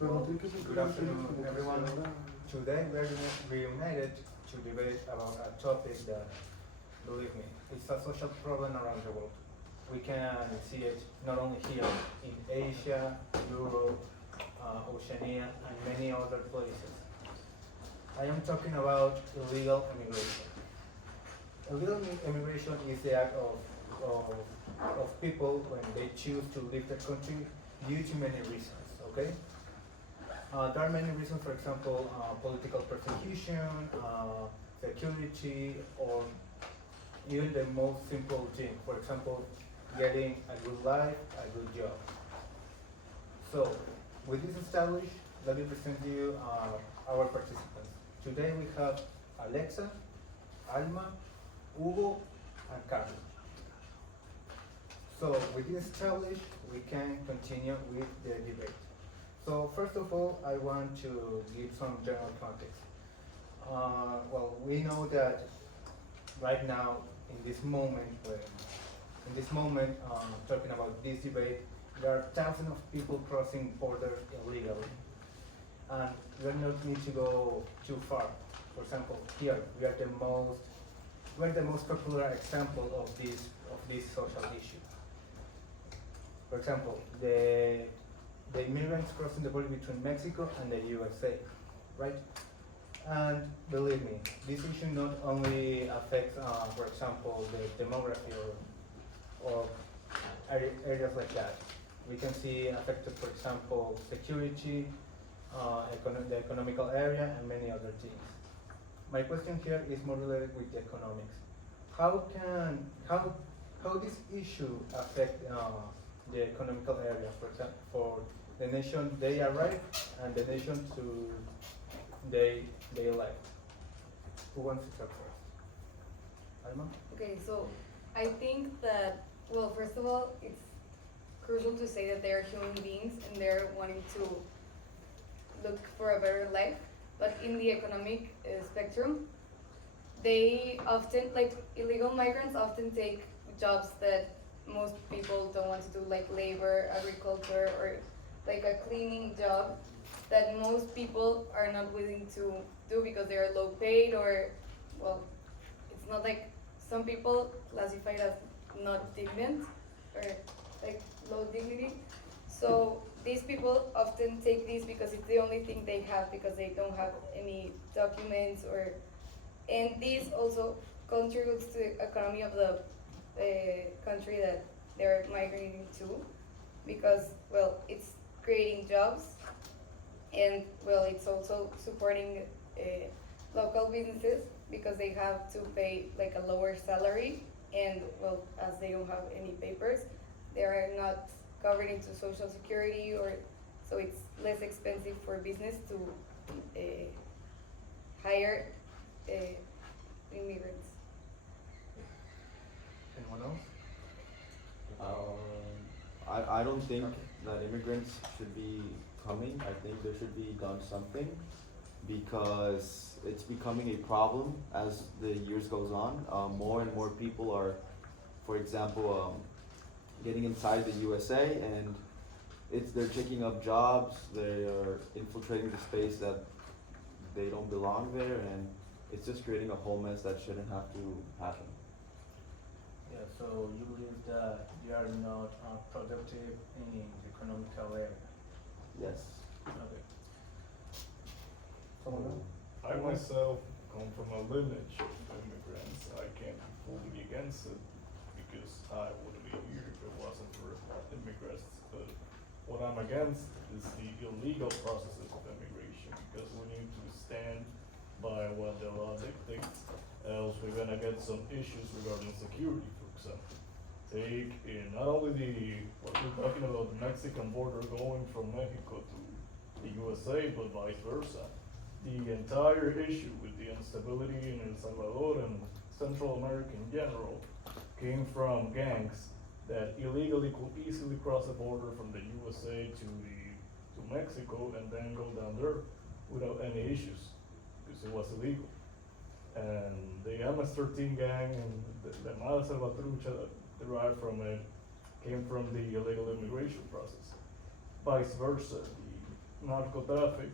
Good afternoon, everyone. Today we are reunited to debate about a topic that, believe me, it's a social problem around the world. We can see it not only here, in Asia, Europe, Oceania, and many other places. I am talking about illegal immigration. Illegal immigration is the act of people when they choose to leave the country due to many reasons, okay? There are many reasons, for example, political persecution, security, or even the most simple thing, for example, getting a good life, a good job. So, with this established, let me present you our participants. Today we have Alexa, Alma, Hugo, and Carlos. So, with this established, we can continue with the debate. So first of all, I want to give some general context. Well, we know that right now, talking about this debate, there are thousands of people crossing borders illegally, and we do not need to go too far. For example, here we are the most popular example of this social issue. For example, the immigrants crossing the border between Mexico and the USA, right? And believe me, this issue not only affects, for example, the demography or areas like that. We can see affected, for example, security, the economical area, and many other things. My question here is more related with the economics. How this issue affect the economical area, for example, for the nation they arrive and the nation they left. Who wants to talk first? Alma? Okay, so I think that, well, first of all, it's crucial to say that they are human beings and they're wanting to look for a better life. But in the economic spectrum, they often, like illegal migrants often take jobs that most people don't want to do, like labor, agriculture, or like a cleaning job that most people are not willing to do because they are low paid, or, well, it's not like some people classify it as not dignant or like low dignity. So these people often take this because it's the only thing they have, because they don't have any documents, and this also contributes to the economy of the country that they're migrating to, because, well, it's creating jobs, and, well, it's also supporting local businesses because they have to pay like a lower salary, and, well, as they don't have any papers, they are not covered into social security, or so it's less expensive for business to hire immigrants. Anyone else? I don't think that immigrants should be coming. I think there should be done something because it's becoming a problem as the years goes on. More and more people are, for example, getting inside the USA, and they're taking up jobs. They are infiltrating the space that they don't belong there, and it's just creating a whole mess that shouldn't have to happen. Yeah, so you believe that you are not productive in the economical area? Yes. Okay. Someone else? I myself come from a lineage of immigrants. I can't be fully against it because I wouldn't be here if it wasn't for immigrants. But what I'm against is the illegal processes of immigration, because we need to stand by what the law dictates, else we're gonna get some issues regarding security, for example. Take in not only what we're talking about, the Mexican border going from Mexico to the USA, but vice versa. The entire issue with the instability in El Salvador and Central America in general came from gangs that illegally could easily cross the border from the USA to Mexico and then go down there without any issues, because it was illegal. And the MS-13 gang and the Mala Salvatrucha that derived from it came from the illegal immigration process. Vice versa, narcotraffic,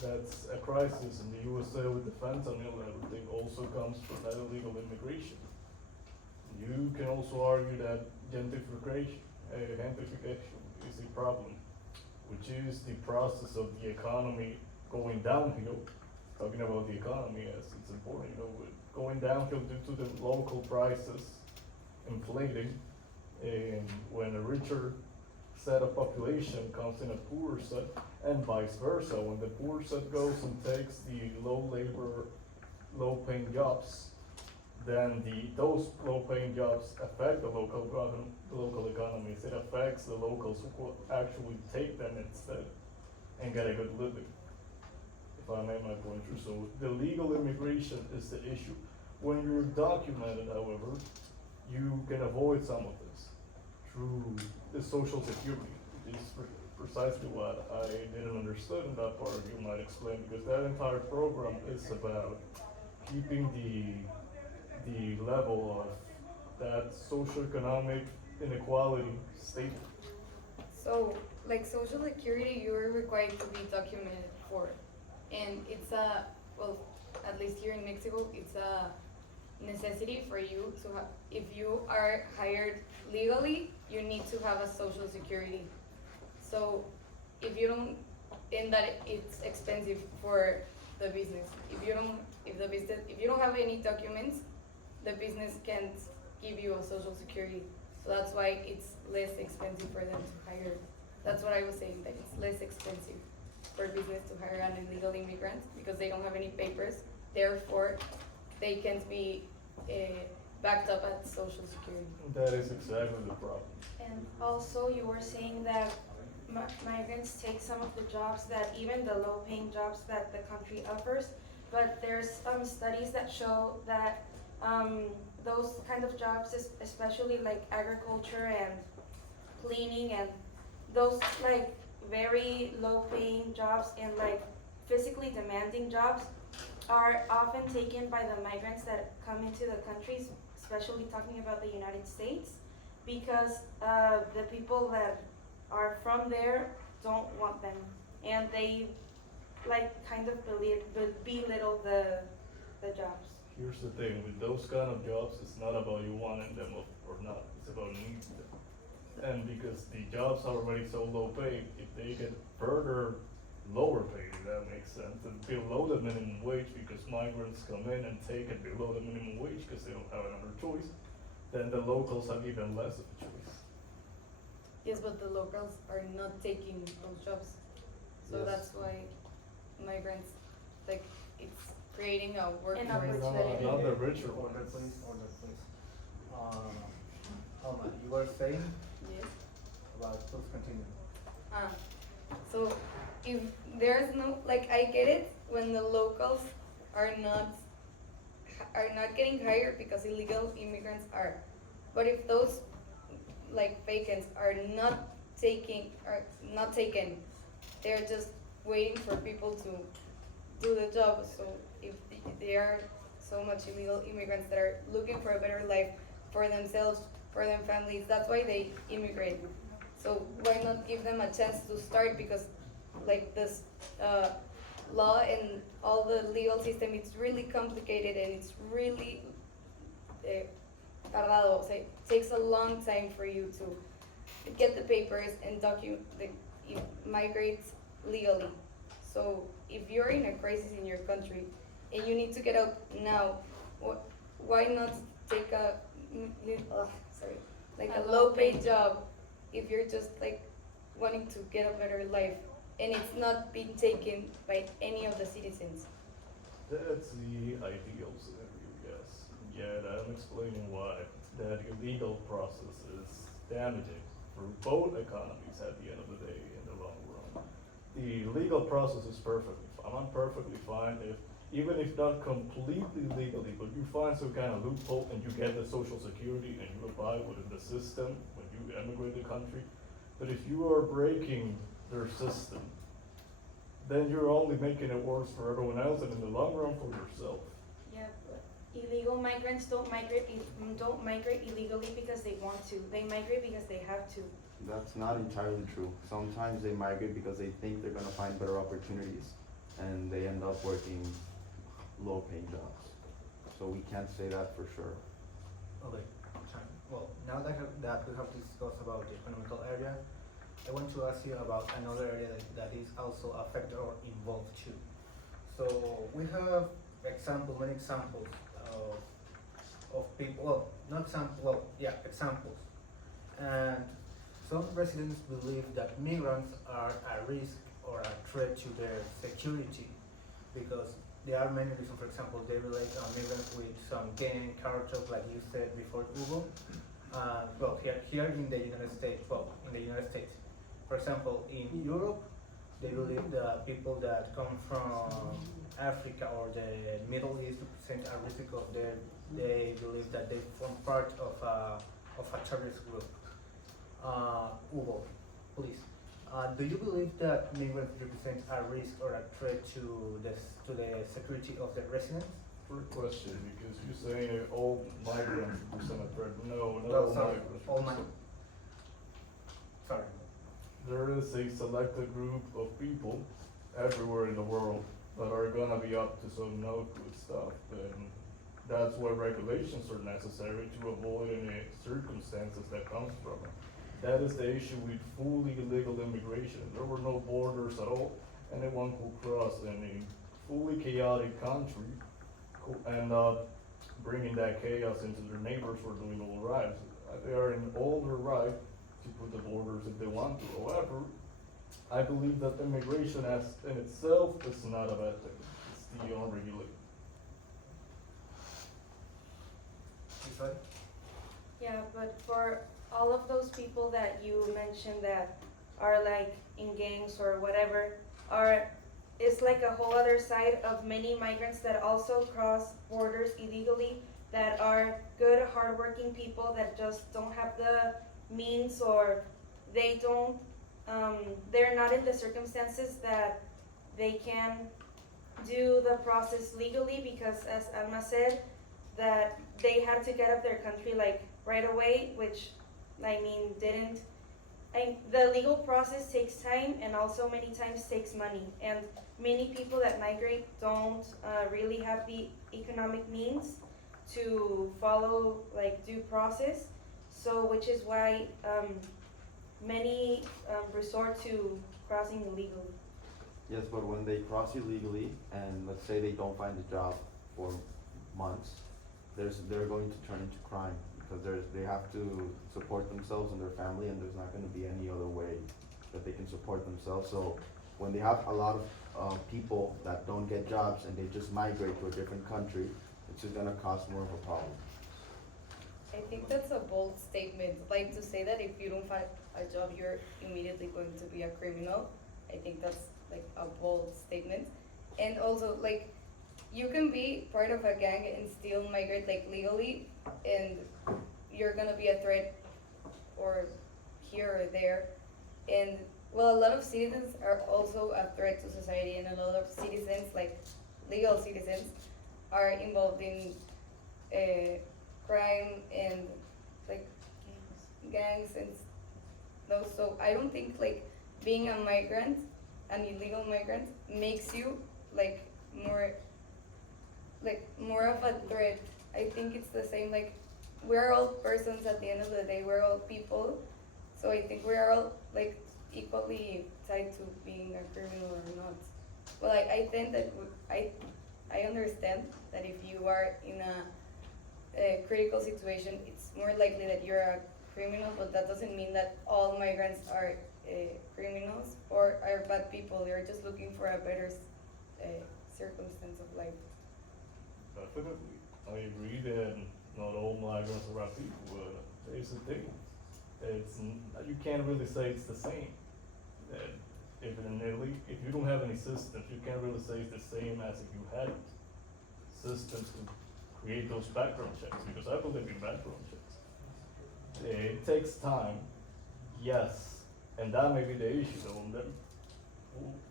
that's a crisis in the USA with the fentanyl and everything, also comes from that illegal immigration. You can also argue that gentrification is a problem, which is the process of the economy going downhill. Talking about the economy as it's important, going downhill due to the local prices inflating, and when a richer set of population comes in a poorer set, and vice versa, when the poor set goes and takes the low labor, low paying jobs, then those low paying jobs affect the local economies. It affects the locals who will actually take them instead and get a good living. If I made my point true, so the legal immigration is the issue. When you're documented, however, you can avoid some of this through the social security. Which is precisely what I didn't understand in that part. You might explain, because that entire program is about keeping the level of that socioeconomic inequality stable. So, like social security, you're required to be documented for, and it's a, well, at least here in Mexico, it's a necessity for you to have, if you are hired legally, you need to have a social security. So, if you don't, in that it's expensive for the business. If you don't have any documents, the business can't give you a social security. So that's why it's less expensive for them to hire. That's what I was saying, that it's less expensive for business to hire an illegal immigrant because they don't have any papers. Therefore, they can't be backed up at social security. That is exactly the problem. And also, you were saying that migrants take some of the jobs that, even the low-paying jobs that the country offers, but there's studies that show that those kind of jobs, especially like agriculture and cleaning and those like very low-paying jobs and like physically demanding jobs, are often taken by the migrants that come into the countries, especially talking about the United States, because the people that are from there don't want them, and they like kind of belittle the jobs. Here's the thing, with those kind of jobs, it's not about you wanting them or not, it's about needing them. And because the jobs are already so low paid, if they get further lower paid, if that makes sense, and below the minimum wage, because migrants come in and take it below the minimum wage because they don't have another choice, then the locals have even less of a choice. Yes, but the locals are not taking those jobs. So Yes. that's why migrants, like, it's creating a workforce. opportunity. Not the richer Order ones. please, order please. Alma, you were saying Yes. about, please continue. So if there's no, like, I get it when the locals are not getting hired because illegal immigrants are, but if those like vacants are not taken, they're just waiting for people to do the job. So if there are so much illegal immigrants that are looking for a better life for themselves, for their families, that's why they immigrate. So why not give them a chance to start? Because like this law and all the legal system, it's really complicated and it's really tardado. So it takes a long time for you to get the papers and migrate legally. So if you're in a crisis in your country and you need to get out now, why not take a low-paid job if you're just like wanting to get a better life and it's not being taken by any of the citizens? That's the ideal scenario, yes. Yet I'm explaining why that illegal process is damaging for both economies at the end of the day in the long run. The legal process is perfectly fine. I'm perfectly fine even if not completely legally, but you find some kind of loophole and you get the social security and you abide within the system when you emigrate the country. But if you are breaking their system, then you're only making it worse for everyone else and in the long run for yourself. Yeah, illegal migrants don't migrate illegally because they want to. They migrate because they have to. That's not entirely true. Sometimes they migrate because they think they're gonna find better opportunities, and they end up working low-paying jobs. So we can't say that for sure. Okay, fine. Well, now that we have discussed about the economical area, I want to ask you about another area that is also affected or involved too. So we have many examples of people, well, not examples, well, yeah, examples. And some residents believe that migrants are a risk or a threat to their security because there are many reasons. For example, they relate migrants with some gang cartels, like you said before, Hugo. Well, here in the United States, for example, in Europe, they believe that people that come from Africa or the Middle East represent a risk of their. They believe that they form part of a terrorist group. Hugo, please. Do you believe that migrants represent a risk or a threat to the security of the residents? Good question, because you're saying all migrants represent a threat. No, not Well, all sorry, migrants. all my. Sorry. There is a selected group of people everywhere in the world that are gonna be up to some no good stuff, and that's why regulations are necessary to avoid any circumstances that comes from it. That is the issue with fully illegal immigration. There were no borders at all. Anyone could cross in a fully chaotic country, could end up bringing that chaos into their neighbors where the legal arrives. They are in all their right to put the borders if they want to. However, I believe that immigration as in itself is not a bad thing. It's the unregulated. You sorry? Yeah, but for all of those people that you mentioned that are like in gangs or whatever, it's like a whole other side of many migrants that also cross borders illegally, that are good, hardworking people that just don't have the means, or they don't, they're not in the circumstances that they can do the process legally, because as Alma said, that they had to get out of their country like right away, which the legal process takes time and also many times takes money, and many people that migrate don't really have the economic means to follow like due process, so which is why many resort to crossing illegally. Yes, but when they cross illegally and let's say they don't find a job for months, they're going to turn into crime because they have to support themselves and their family, and there's not going to be any other way that they can support themselves. So when they have a lot of people that don't get jobs and they just migrate to a different country, it's just going to cause more of a problem. I think that's a bold statement. Like to say that if you don't find a job, you're immediately going to be a criminal. I think that's like a bold statement. And also, like, you can be part of a gang and still migrate like legally, and you're gonna be a threat or here or there. And well, a lot of citizens are also a threat to society, and a lot of citizens, like legal citizens, are involved in crime and like gangs and those. So I don't think like being a migrant, an illegal migrant, makes you like more of a threat. I think it's the same, like we're all persons at the end of the day, we're all people. So I think we're all like equally tied to being a criminal or not. Well, I think that I understand that if you are in a critical situation, it's more likely that you're a criminal, but that doesn't mean that all migrants are criminals or are bad people. They're just looking for a better circumstance of life. Definitely. I agree that not all migrants are bad people, but there's a thing. You can't really say it's the same. That if in Italy, if you don't have any systems, you can't really say it's the same as if you had systems to create those background checks, because I believe in background checks. It takes time, yes, and that may be the issue though.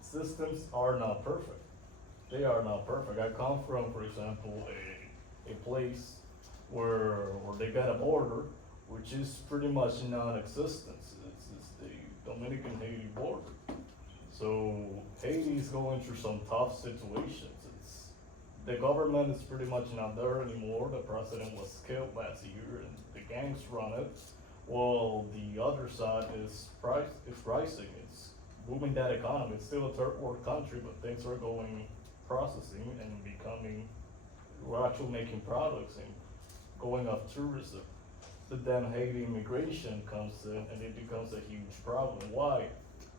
Systems are not perfect. They are not perfect. I come from, for example, a place where they got a border, which is pretty much non-existent. It's the Dominican Haiti border. So Haiti is going through some tough situations. The government is pretty much not there anymore. The president was killed last year and the gangs run it. While the other side is rising. It's booming that economy. It's still a third world country, but things are going processing and becoming, we're actually making products and going off tourism. But then Haiti immigration comes in and it becomes a huge problem. Why?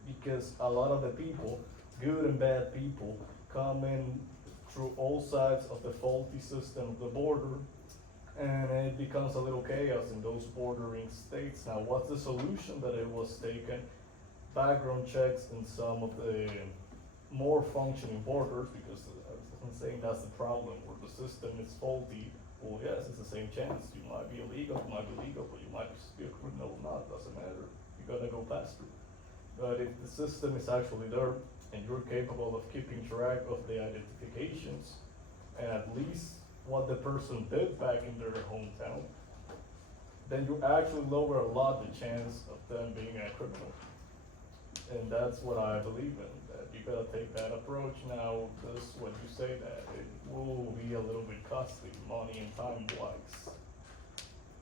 Because a lot of the people, good and bad people, come in through all sides of the faulty system of the border, and it becomes a little chaos in those bordering states. Now, what's the solution that it was taken? Background checks in some of the more functioning borders, because I'm saying that's the problem, where the system is faulty. Well, yes, it's the same chance. You might be illegal, you might be legal, but you might be a criminal or not, doesn't matter. You gotta go past through. But if the system is actually there, and you're capable of keeping track of the identifications, and at least what the person did back in their hometown, then you actually lower a lot the chance of them being a criminal. And that's what I believe in, that you gotta take that approach. Now, this, when you say that, it will be a little bit costly, money and time wise.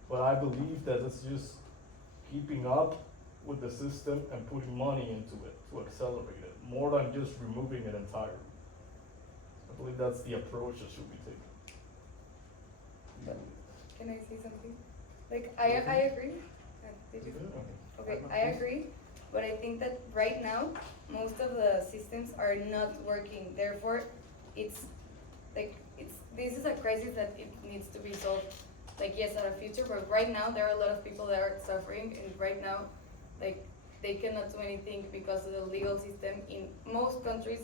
But I believe that it's just keeping up with the system and putting money into it to accelerate it, more than just removing it entirely. I believe that's the approach that should be taken. Can I say something? Like, I agree. Did you? Okay, I agree, but I think that right now, most of the systems are not working. Therefore, it's like, this is a crisis that it needs to be solved. Like, yes, at a future, but right now, there are a lot of people that are suffering, and right now, like, they cannot do anything because of the legal system. In most countries,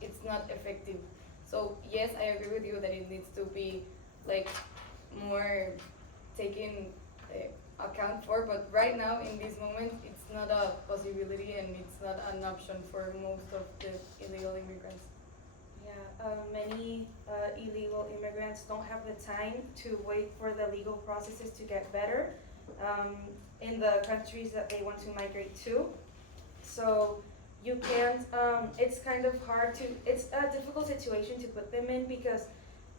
it's not effective. So, yes, I agree with you that it needs to be, like, more taken account for, but right now, in this moment, it's not a possibility and it's not an option for most of the illegal immigrants. Yeah, many illegal immigrants don't have the time to wait for the legal processes to get better in the countries that they want to migrate to. So you can't, it's kind of hard to, it's a difficult situation to put them in because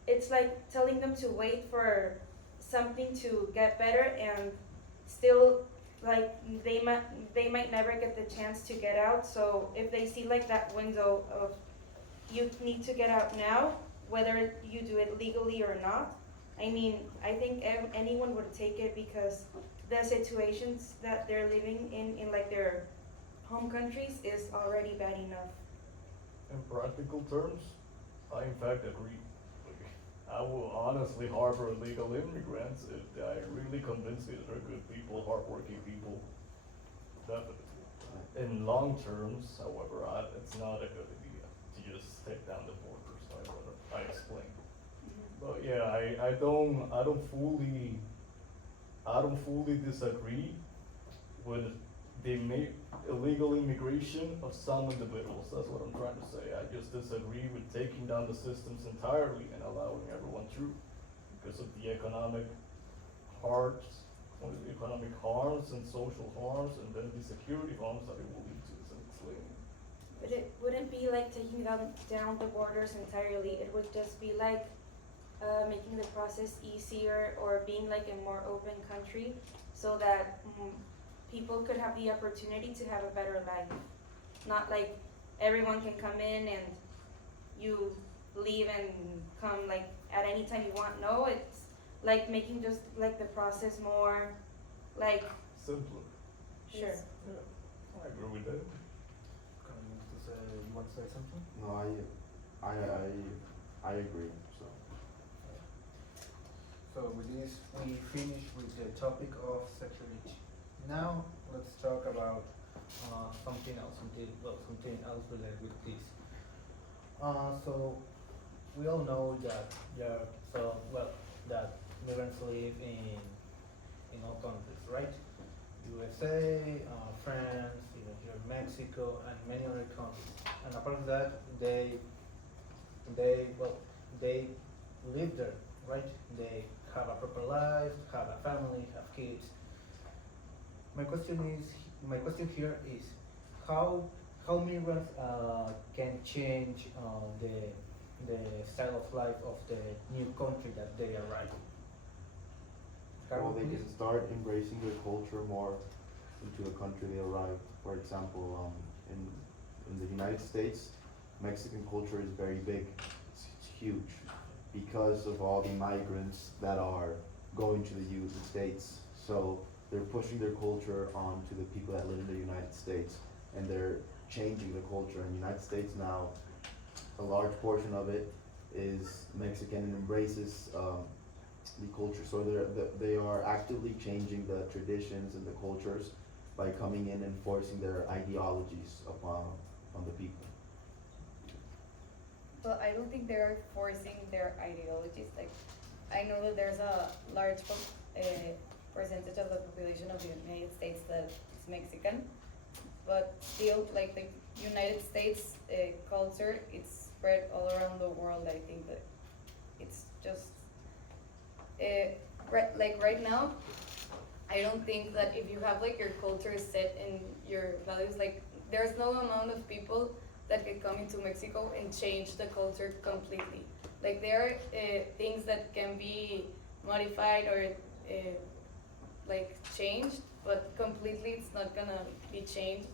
it's like telling them to wait for something to get better and still like they might never get the chance to get out. So if they see like that window of you need to get out now, whether you do it legally or not, I mean, I think anyone would take it because the situations that they're living in like their home countries is already bad enough. In practical terms, I in fact agree. I will honestly harbor illegal immigrants if I really convince me that they're good people, hardworking people. Definitely. In long terms, however, it's not a good idea to just take down the borders. I explained. But yeah, I don't fully disagree with the illegal immigration of some individuals. That's what I'm trying to say. I just disagree with taking down the systems entirely and allowing everyone through because of the economic harms and social harms and then the security harms that it will lead to. But it wouldn't be like taking down the borders entirely. It would just be like making the process easier or being like a more open country so that people could have the opportunity to have a better life. Not like everyone can come in and you leave and come like at any time you want. No, it's like making just like the process more like Simpler. sure. Yeah, I agree with that. You want to say something? No, I agree, so. So with this, we finish with the topic of sexuality. Now, let's talk about something else related with this. So we all know that that migrants live in all countries, right? USA, France, even here Mexico, and many other countries. And apart from that, they live there right? They have a proper life, have a family, have kids. My question is, my question here is, how migrants can change the style of life of the new country that they arrive? Well, they Carmen, can start embracing their culture more into the country they arrive. For example, in the United States, Mexican culture is very big. It's huge because of all the migrants that are going to the United States. So they're pushing their culture on to the people that live in the United States, and they're changing the culture. In the United States now, a large portion of it is Mexican and embraces the culture. So they are actively changing the traditions and the cultures by coming in and forcing their ideologies upon the people. Well, I don't think they're forcing their ideologies. Like, I know that there's a large percentage of the population of the United States that is Mexican, but still, like the United States culture, it's spread all around the world. I think that it's just right now. I don't think that if you have like your culture set in your values, like there's no amount of people that can come into Mexico and change the culture completely. Like there are things that can be modified or like changed, but completely it's not gonna be changed.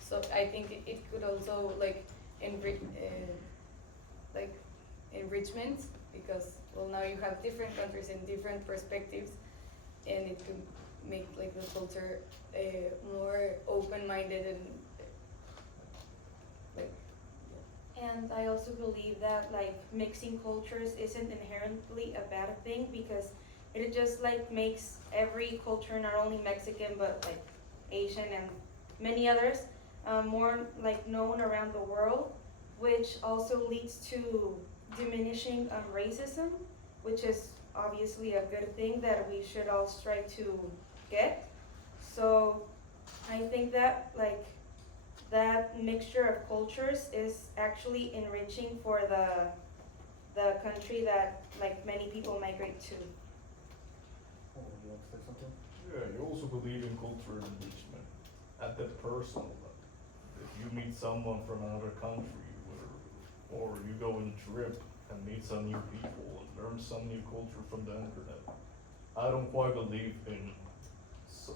So I think it could also like like enrichment, because well now you have different countries and different perspectives, and it could make like the culture more open-minded and like. And I also believe that like mixing cultures isn't inherently a bad thing, because it just like makes every culture, not only Mexican but like Asian and many others, more like known around the world, which also leads to diminishing racism, which is obviously a good thing that we should all strive to get. So I think that like that mixture of cultures is actually enriching for the country that like many people migrate to. oh, you want to say something? Yeah, you also believe in cultural enrichment at the personal level. If you meet someone from another country, or you go on a trip and meet some new people and learn some new culture from the internet, I don't quite believe in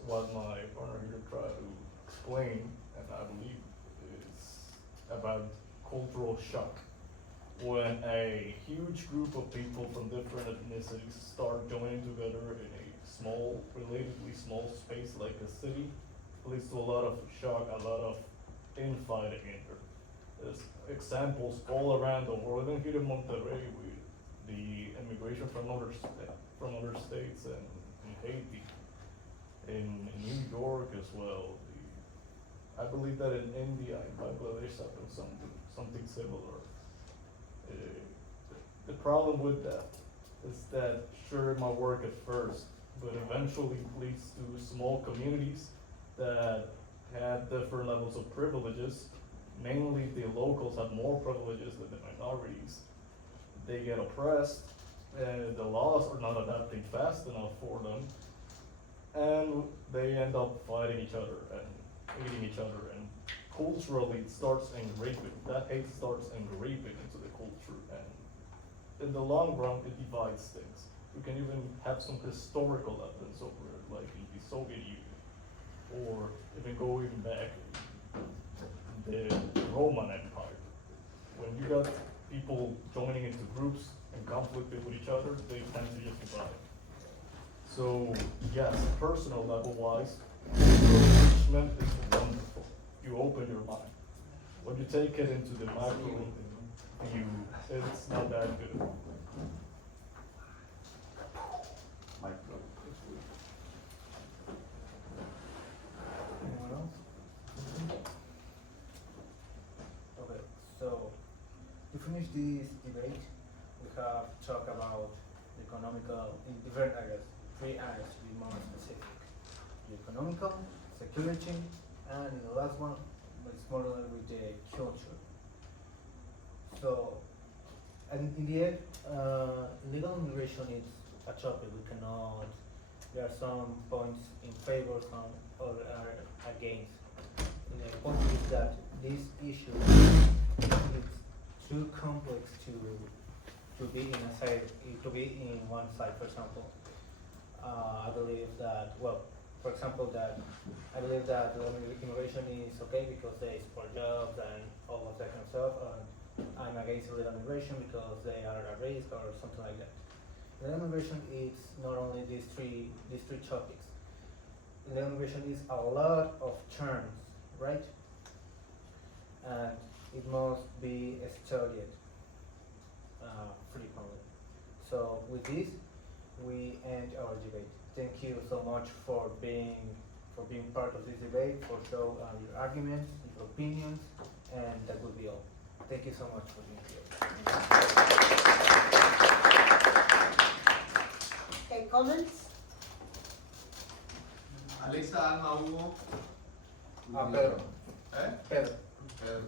what my partner here tried to explain, and I believe it's about cultural shock. When a huge group of people from different ethnicities start joining together in a small, relatively small space like a city, it leads to a lot of shock, a lot of infighting in there. There's examples all around the world, even here in Monterrey, with the immigration from other states, and in Haiti, in New York as well. I believe that in India, in Bangladesh, happened something similar. The problem with that is that sure it might work at first, but eventually it leads to small communities that have different levels of privileges. Mainly the locals have more privileges than the minorities. They get oppressed, and the laws are not adapting fast enough for them, and they end up fighting each other and hating each other, and culturally it starts engraving. That hate starts engraving into the culture, and in the long run it divides things. You can even have some historical evidence over it, like in the Soviet Union, or even go even back the Roman Empire. When you got people joining into groups and conflicting with each other, they tend to just divide. So yes, personal level wise, enrichment is wonderful. You open your mind. When you take it into the macro view, it's not that good. Mike. Anyone else? Okay, so to finish this debate, we have talked about the economical in different areas, 3 areas to be more specific. The economical, security, and in the last one, it's more with the culture. So And in the end, legal immigration is a topic we cannot. There are some points in favor, some or are against. And the point is that this issue is too complex to be in a side, to be in one side. For example, I believe that for example, that I believe that immigration is okay because they support jobs and all of that kind of stuff. I'm against illegal immigration because they are a risk or something like that. Illegal immigration is not only these three topics. Illegal immigration is a lot of terms, right? And it must be studied frequently. So with this, we end our debate. Thank you so much for being part of this debate, for showing your arguments, your opinions, and that would be all. Thank you so much for being here. Okay, comments? Alexa, Alma, Hugo. Pedro. ¿Eh? Pedro. Pedro.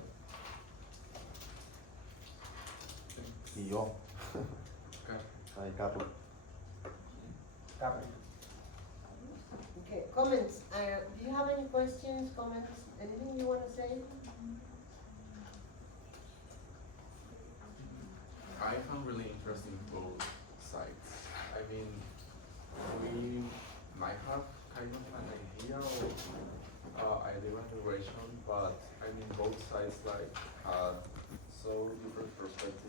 Y yo. Okay. Ay, Carlos. Gabriel. Okay, comments. Do you have any questions, comments, anything you want to say? I found really interesting both sides. I mean, we might have kind of an idea of illegal immigration, but I mean both sides like so different perspectives